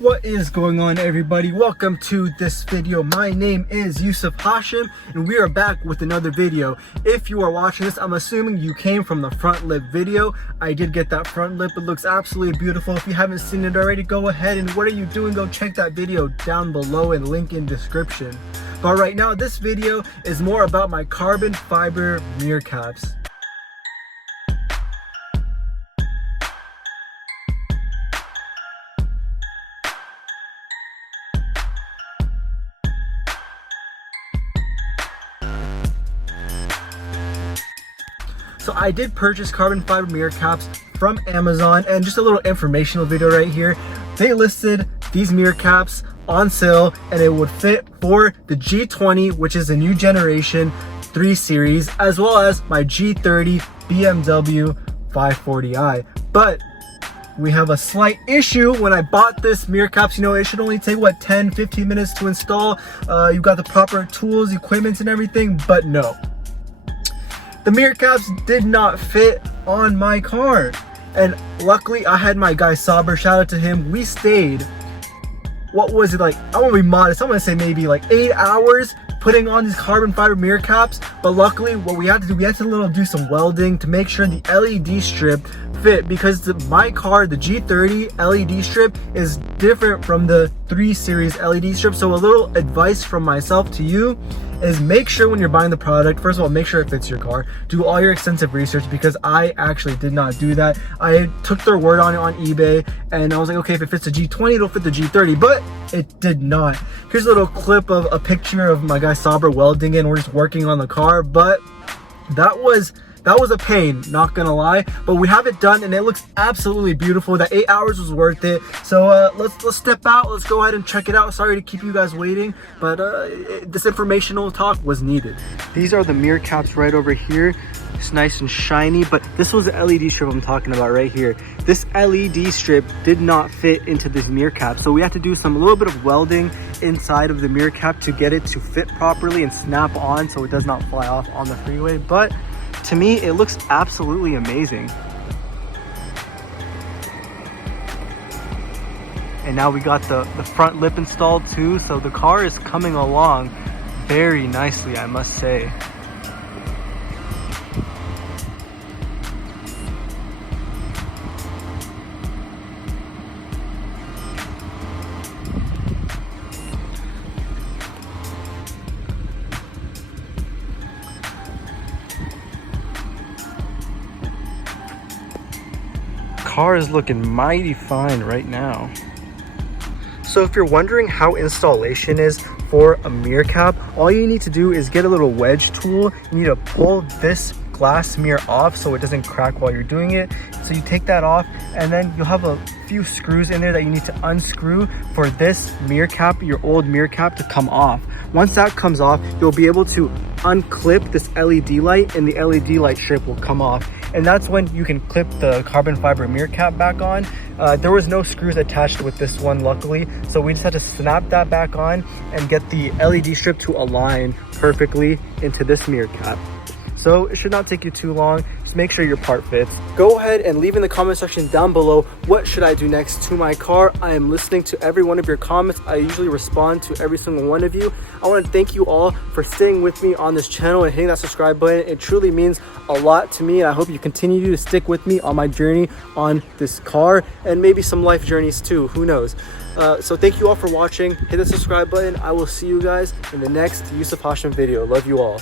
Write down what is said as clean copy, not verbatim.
What is going on, everybody? Welcome to this video. My name is Yusuf Hashim and we are back with another video. If you are watching this, I'm assuming you came from the front lip video. I did get that front lip. It looks absolutely beautiful. If you haven't seen it already, go ahead and what are you doing? Go check that video down below and link in description. But right now, this video is more about my carbon fiber mirror caps. So I did purchase carbon fiber mirror caps from Amazon, and just a little informational video right here. They listed these mirror caps on sale and it would fit for the G20, which is a new generation 3 Series, as well as my G30 BMW 540i. But we have a slight issue. When I bought this mirror caps, you know, it should only take what, 10-15 minutes to install. You've got the proper tools, equipment and everything, but no. The mirror caps did not fit on my car, and luckily I had my guy Saber, shout out to him. We stayed, what was it, like, I won't be modest, I'm gonna say maybe like 8 hours putting on these carbon fiber mirror caps. But luckily what we had to do, we had to do some welding to make sure the LED strip fit, because my car, the G30 LED strip, is different from the 3 Series LED strip. So a little advice from myself to you is make sure when you're buying the product, first of all, make sure it fits your car. Do all your extensive research, because I actually did not do that. I took their word on it on eBay and I was like, okay, if it fits the G20, it'll fit the G30, but it did not. Here's a little clip of a picture of my guy Saber welding it, and we're just working on the car. But that was a pain, not gonna lie, but we have it done and it looks absolutely beautiful. That 8 hours was worth it. So let's step out, let's go ahead and check it out. Sorry to keep you guys waiting, but this informational talk was needed. These are the mirror caps right over here. It's nice and shiny, but this was the LED strip I'm talking about right here. This LED strip did not fit into this mirror cap, so we had to do a little bit of welding inside of the mirror cap to get it to fit properly and snap on so it does not fly off on the freeway. But to me, it looks absolutely amazing. And now we got the front lip installed too, so the car is coming along very nicely, I must say. Car is looking mighty fine right now. So if you're wondering how installation is for a mirror cap, all you need to do is get a little wedge tool. You need to pull this glass mirror off so it doesn't crack while you're doing it. So you take that off, and then you'll have a few screws in there that you need to unscrew for this mirror cap, your old mirror cap, to come off. Once that comes off, you'll be able to unclip this LED light and the LED light strip will come off. And that's when you can clip the carbon fiber mirror cap back on. There was no screws attached with this one, luckily, so we just had to snap that back on and get the LED strip to align perfectly into this mirror cap. So it should not take you too long. Just make sure your part fits. Go ahead and leave in the comment section down below, what should I do next to my car? I am listening to every one of your comments. I usually respond to every single one of you. I want to thank you all for staying with me on this channel and hitting that subscribe button. It truly means a lot to me, and I hope you continue to stick with me on my journey on this car, and maybe some life journeys too, who knows. So thank you all for watching. Hit the subscribe button. I will see you guys in the next Yusuf Hashim video. Love you all.